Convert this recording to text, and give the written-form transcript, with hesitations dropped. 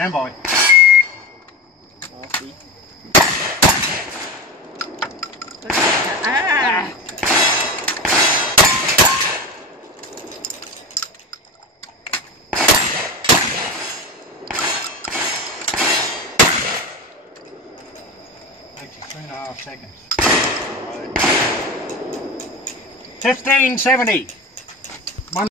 Stand by. Lofty. Ah! Takes you 3.5 seconds. 1570.